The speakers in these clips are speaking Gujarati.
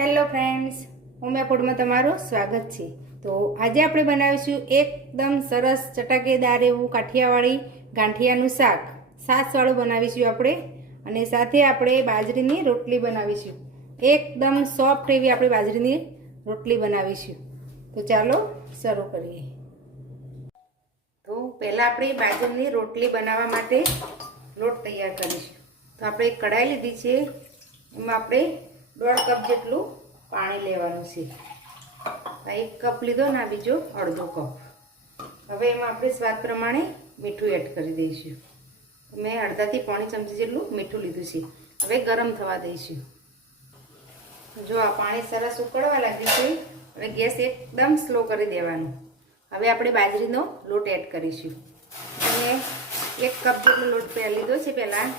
હેલો ફ્રેન્ડ્સ ઉમિયા ફૂડમાં તમારું સ્વાગત છે. તો આજે આપણે બનાવીશું એકદમ સરસ ચટાકેદાર એવું કાઠિયાવાડી ગાંઠિયાનું શાક. સાસવાળું બનાવીશું આપણે અને સાથે આપણે બાજરીની રોટલી બનાવીશું. એકદમ સોફ્ટ એવી આપણે બાજરીની રોટલી બનાવીશું. તો ચાલો શરૂ કરીએ. તો પહેલાં આપણે બાજરીની રોટલી બનાવવા માટે લોટ તૈયાર કરીશું. તો આપણે કઢાઈ લીધી છે. એમાં આપણે દોઢ કપ જેટલું પાણી લેવાનું છે. એક કપ લીધો ને આ બીજો અડધો કપ. હવે એમાં આપણે સ્વાદ પ્રમાણે મીઠું એડ કરી દઈશું. મેં અડધાથી પોણી ચમચી જેટલું મીઠું લીધું છે. હવે ગરમ થવા દઈશું. જો આ પાણી સરસ ઉકળવા લાગ્યું છે, હવે ગેસ એકદમ સ્લો કરી દેવાનું. હવે આપણે બાજરીનો લોટ એડ કરીશું. અને એક કપ જેટલો લોટ લીધો છે પહેલાં.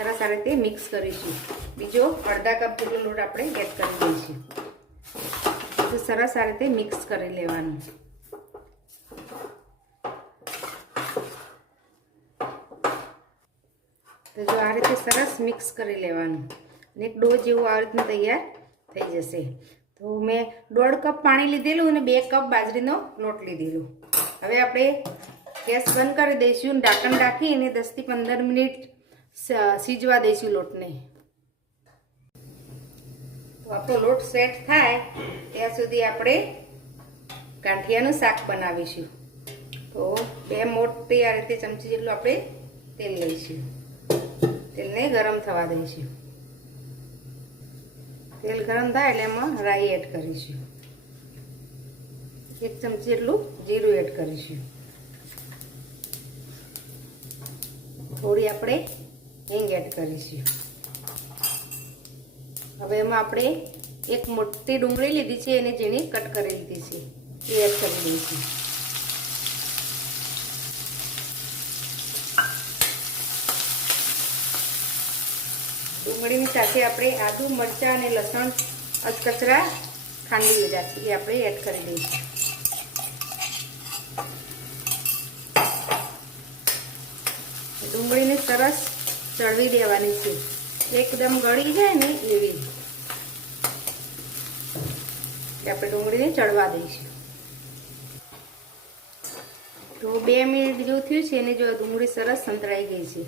સરસ આ રીતે મિક્સ કરીશું. બીજો અડધા કપ જેટલો લોટ આપણે એડ કરી દઈશું. તો સરસ આ રીતે મિક્સ કરી લેવાનું. તો જો આ રીતે સરસ મિક્સ કરી લેવાનું. અને એક ડો જેવું આ રીતનું તૈયાર થઈ જશે. તો મેં દોઢ કપ પાણી લીધેલું અને બે કપ બાજરીનો લોટ લીધેલું. હવે આપણે ગેસ બંધ કરી દઈશું ઢાંકણ ઢાંકી અને દસથી પંદર મિનિટ સીજવા દઈશું લોટને. આપણો લોટ સેટ થાય. ત્યાં સુધી આપણે ગાંઠિયાનું શાક બનાવીશું. તો બે મોટી આ રીતે ચમચી જેટલું આપણે તેલ લઈશું. તેલને ગરમ થવા દઈશું. તેલ ગરમ થાય એટલે એમાં રાઈ એડ કરીશું. એક ચમચી જેટલું જીરું એડ કરીશું. થોડી આપણે હિંગ એડ કરીશું. હવે એમાં આપણે એક મોટી ડુંગળી લીધી છે, એને ઝીણી કટ કરી લીધી છે. એ એડ કરી દઈશું. ડુંગળીની સાથે આપણે આદુ, મરચાં અને લસણ અધકચરા ખાંડી લીધા છે, એ આપણે એડ કરી દઈશું. ડુંગળીને સરસ ચડવી દેવાની છે. એકદમ ગળી જાય ને એવી. આપણે ડુંગળીને ચડવા દઈશું. તો બે મિનિટ જેવું થયું છે અને જો ડુંગળી સરસ સંતળાઈ ગઈ છે.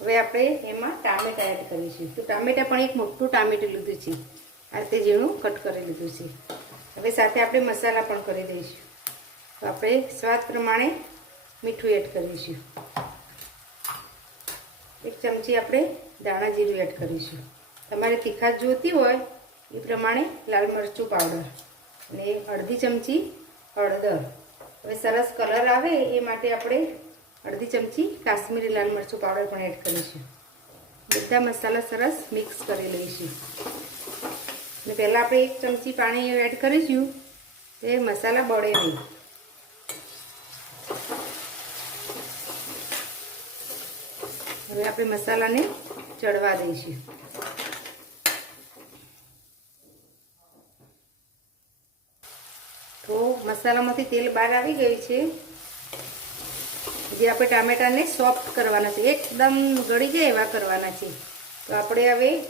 હવે આપણે એમાં ટામેટા એડ કરીશું. તો ટામેટા પણ એક મોટું ટામેટું લીધું છે. આ રીતે ઝીણું કટ કરી લીધું છે. હવે સાથે આપણે મસાલા પણ કરી દઈશું. તો આપણે સ્વાદ પ્રમાણે મીઠું એડ કરીશું. એક ચમચી આપણે દાણા જીરું એડ કરીશું. તમારે તીખાશ જોતી હોય એ પ્રમાણે લાલ મરચું પાવડર અને અડધી ચમચી હળદર. હવે સરસ કલર આવે એ માટે આપણે અડધી ચમચી કાશ્મીરી લાલ મરચું પાવડર પણ એડ કરીશું. બધા મસાલા સરસ મિક્સ કરી લઈશું. અને પહેલાં આપણે એક ચમચી પાણી એડ કરીશું. એ મસાલા બળે નહીં. હવે આપણે મસાલાને ચડવા દઈશું. તો મસાલામાંથી તેલ બહાર આવી ગયું છે. જે આપણે ટામેટાને સોફ્ટ કરવાના છે. એકદમ ગળી જાય એવા કરવાના છે. તો આપણે હવે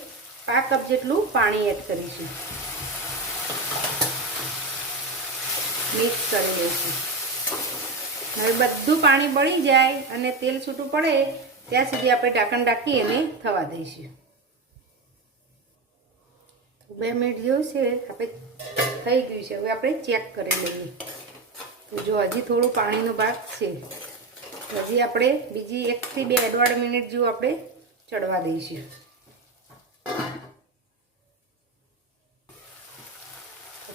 આ કપ જેટલું પાણી એડ કરીશું. મિક્સ કરી દઈશું. હવે બધું પાણી બળી જાય અને તેલ છૂટું પડે, ત્યાં સુધી આપણે ઢાંકણ ઢાંકી એને થવા દઈશું. બે મિનિટ જેવું છે, આપણે થઈ ગયું છે. હવે આપણે ચેક કરી લઈએ. તો જો હજી થોડું પાણીનો ભાગ છે. હજી આપણે બીજી એકથી બે અઢવાડ મિનિટ જેવું આપણે ચડવા દઈશું.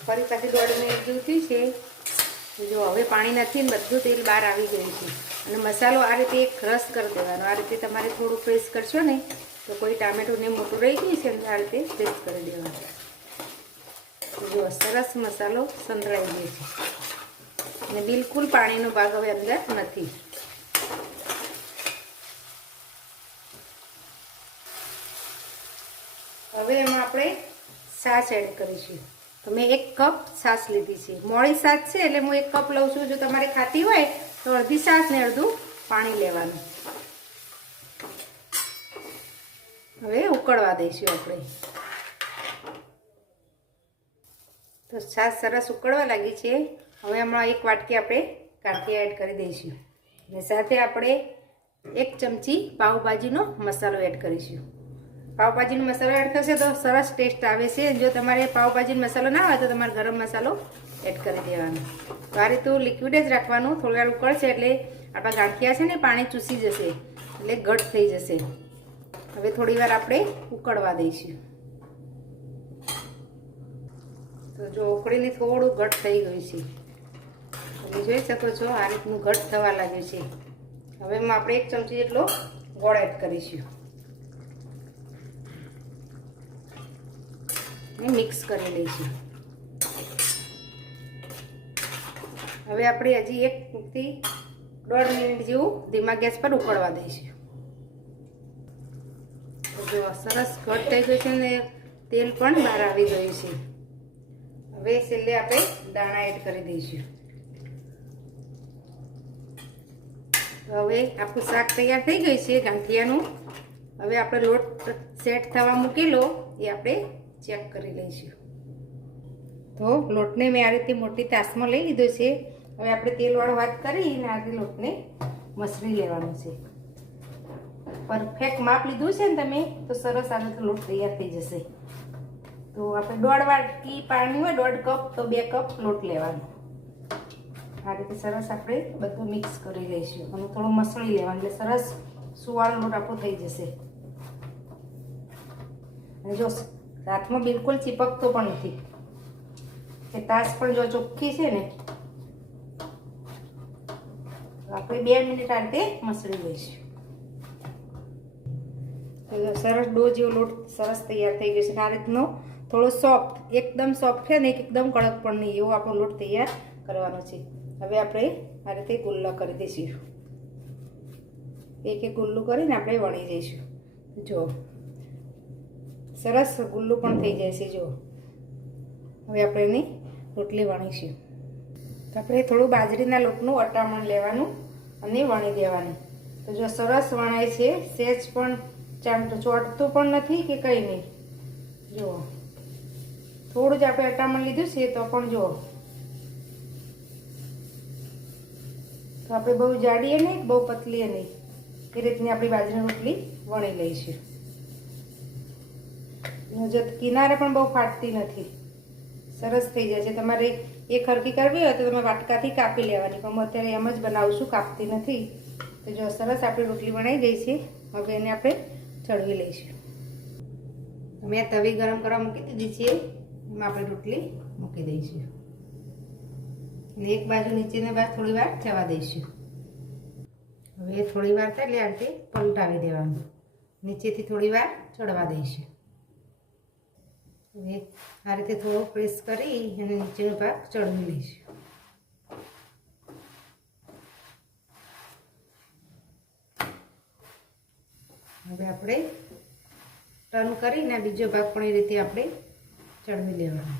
ફરી પાછી દોઢ મિનિટ જેવું થયું છે. જો હવે પાણી નથી ને બધું તેલ બહાર આવી ગયું છે. અને મસાલો આ રીતે એક રસ કરી દેવાનો. આ રીતે તમારે થોડું પ્રેસ કરશો ને, તો કોઈ ટામેટું ને મોટું રહી ગયું છે ને, આ રીતે પ્રેસ કરી દેવાનું. જો સરસ મસાલો સંતરાઈ ગયો છે. અને બિલકુલ પાણીનો ભાગ હવે અંદર નથી. હવે એમાં આપણે છાશ એડ કરીશું. તો મેં એક કપ છાશ લીધી છે. મોડી છાશ છે એટલે હું એક કપ લઉં છું. જો તમારે ખાતી હોય તો અડધી છાશ ને અડધું પાણી લેવાનું. હવે ઉકળવા દઈશું આપણે. તો છાશ સરસ ઉકળવા લાગી છે. હવે હમણાં એક વાટકી આપણે કાઠી એડ કરી દઈશું. અને સાથે આપણે એક ચમચી પાઉભાજીનો મસાલો એડ કરીશું. પાવભાજીનો મસાલો એડ કરશે તો સરસ ટેસ્ટ આવે છે. જો તમારે પાવભાજીનો મસાલો ના હોય તો તમારે ગરમ મસાલો એડ કરી દેવાનો. તો આ રીતું લિક્વિડ જ રાખવાનું. થોડી વાર ઉકળશે એટલે આપણા ગાંઠિયા છે ને પાણી ચૂસી જશે એટલે ઘટ થઈ જશે. હવે થોડી વાર આપણે ઉકળવા દઈશું. તો જો ઉકળીને થોડું ઘટ થઈ ગયું છે. તમે જોઈ શકો છો આ રીતનું ઘટ થવા લાગ્યું છે. હવે એમાં આપણે એક ચમચી જેટલો ગોળ એડ કરીશું. ને મિક્સ કરી લઈશું હવે આપણે હજી એકથી દોઢ મિનિટ જેવું ધીમા ગેસ પર ઉકળવા દઈશું. જો સરસ ઘટ થઈ ગયું છે ને, તેલ પણ બહાર આવી ગયું છે. હવે છેલ્લે આપણે દાણા એડ કરી દઈશું. હવે આપણું શાક તૈયાર થઈ ગયું છે ગાંઠિયાનું. હવે આપણે લોટ સેટ થવા મૂકેલો એ આપણે ચેક કરી લઈશું. તો લોટને મેં આ રીતે મોટી તાસમાં લઈ લીધો છે. હવે આપણે તેલવાળો વાત કરીને આ લોટને મસરી લેવાનું છે. પરફેક્ટ માપ લીધું છે ને તમે, તો સરસ આ રીતે લોટ તૈયાર થઈ જશે. તો આપણે દોઢ વાટકી પાણી હોય, દોઢ કપ, તો બે કપ લોટ લેવાનો. આ રીતે સરસ આપણે બધું મિક્સ કરી લઈશું અને થોડું મસળી લેવાનું, એટલે સરસ સુવાળો લોટ આપણો થઈ જશે. અને જો હાથમાં બિલકુલ ચીપકતો પણ નથી. એ તાસ પણ જો ચોખ્ખી છે ને આપણે બે મિનિટ આ રીતે મસળી લઈશું. સરસ ડો જેવો લોટ સરસ તૈયાર થઈ ગયો છે. આ રીતનો થોડો સોફ્ટ એકદમ સોફ્ટ છે ને એકદમ કડક પણ નહીં, એવો આપણો લોટ તૈયાર કરવાનો છે. હવે આપણે આ રીતે ગુલ્લા કરી દઈશું. એક એક ગુલ્લું કરીને આપણે વણી જઈશું જો. સરસ ગુલ્લું પણ થઈ જાય છે, જુઓ. હવે આપણે એની રોટલી વણીશું. તો આપણે થોડું બાજરીના લોટનું અટામણ લેવાનું અને વણી દેવાનું. તો જો સરસ વણાય છે, સેજ પણ ચામ ચોટતું પણ નથી કે કંઈ નહીં? જુઓ. થોડું જ આપણે અટામણ લીધું છે, તો પણ જુઓ. તો આપણે બહુ જાડીએ નહીં, બહુ પતલીએ નહીં. એ રીતની આપણી બાજરી રોટલી વણી લઈશું. જો કિનારે પણ બહુ ફાટતી નથી. સરસ થઈ જાય છે. તમારે એ ખરકી કરવી હોય તો તમે વાટકાથી કાપી લેવાની. પણ હું અત્યારે એમ જ બનાવું કાપતી નથી. તો જો સરસ આપણી રોટલી બનાવી ગઈ છે, હવે એને આપણે ચડવી લઈશું. મેં તવી ગરમ કરવા મૂકી દીધી છે. એમાં આપણે રોટલી મૂકી દઈશું. એક બાજુ નીચેને બાજુ થોડી વાર થવા દઈશું. હવે થોડી વાર થાય એટલે આ રીતે પલટાવી દેવાનું. નીચેથી થોડી વાર ચડવા દઈશું. આ રીતે થોડો પ્રેસ કરી અને નીચેનો ભાગ ચડવી લઈશું. હવે આપણે ટર્ન કરીને બીજો ભાગ પણ એ રીતે આપણે ચડવી લેવાનો.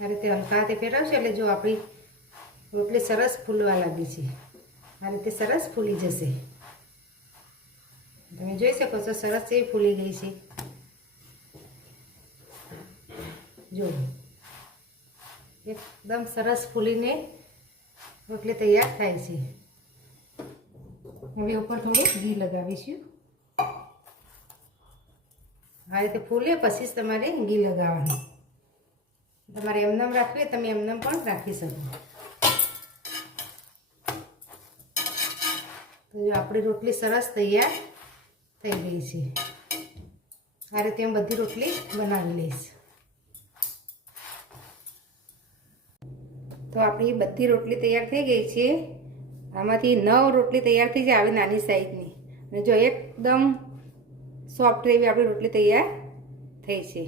આ રીતે હલકા હાથે ફેરવશે એટલે જો આપણી રોટલી સરસ ફૂલવા લાગી છે. આ રીતે સરસ ફૂલી જશે. તમે જોઈ શકો છો, સરસ એવી ફૂલી ગઈ છે. જો, એકદમ સરસ ફૂલીને રોટલી તૈયાર થાય છે. હવે ઉપર થોડું ઘી લગાવીશું. આ રીતે ફૂલે પછી જ તમારે ઘી લગાવવાનું. તમારે એમનેમ રાખવી તમે એમનેમ પણ રાખી શકો. આપણી રોટલી સરસ તૈયાર થઈ ગઈ છે. આ રીતે હું બધી રોટલી બનાવી લઈશ. તો આપણી બધી રોટલી તૈયાર થઈ ગઈ છે. આમાંથી નવ રોટલી તૈયાર થઈ જાય આવી નાની સાઈઝની. અને જો એકદમ સોફ્ટ એવી આપણી રોટલી તૈયાર થઈ છે.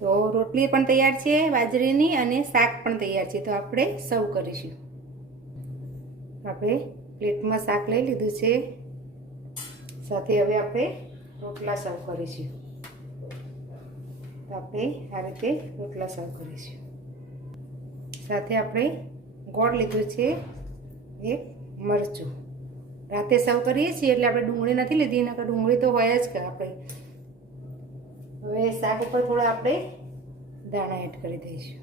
તો રોટલી પણ તૈયાર છે, બાજરીની અને શાક પણ તૈયાર છે. તો આપણે સર્વ કરીશું. આપણે પ્લેટમાં શાક લઈ લીધું છે. સાથે હવે આપણે રોટલા સર્વ કરીશું. આપણે આ રીતે રોટલા સર્વ કરીશું. સાથે આપણે ગોળ લીધું છે, એક મરચું. રાતે સર્વ કરીએ છીએ એટલે આપણે ડુંગળી નથી લીધી, નકર ડુંગળી તો હોય જ કે આપણે. હવે શાક ઉપર થોડા આપણે દાણા એડ કરી દઈશું.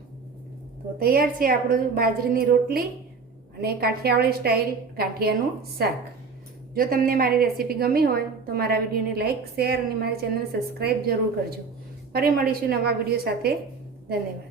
તો તૈયાર છે આપણું બાજરીની રોટલી. અને કાઠિયાવાડી સ્ટાઇલ ગાંઠિયાનું શાક. જો તમને મારી રેસીપી ગમી હોય, તો મારા વિડીયોને લાઇક, શેર અને મારી ચેનલ સબસ્ક્રાઈબ જરૂર કરજો. ફરી મળીશું નવા વીડિયો સાથે. ધન્યવાદ.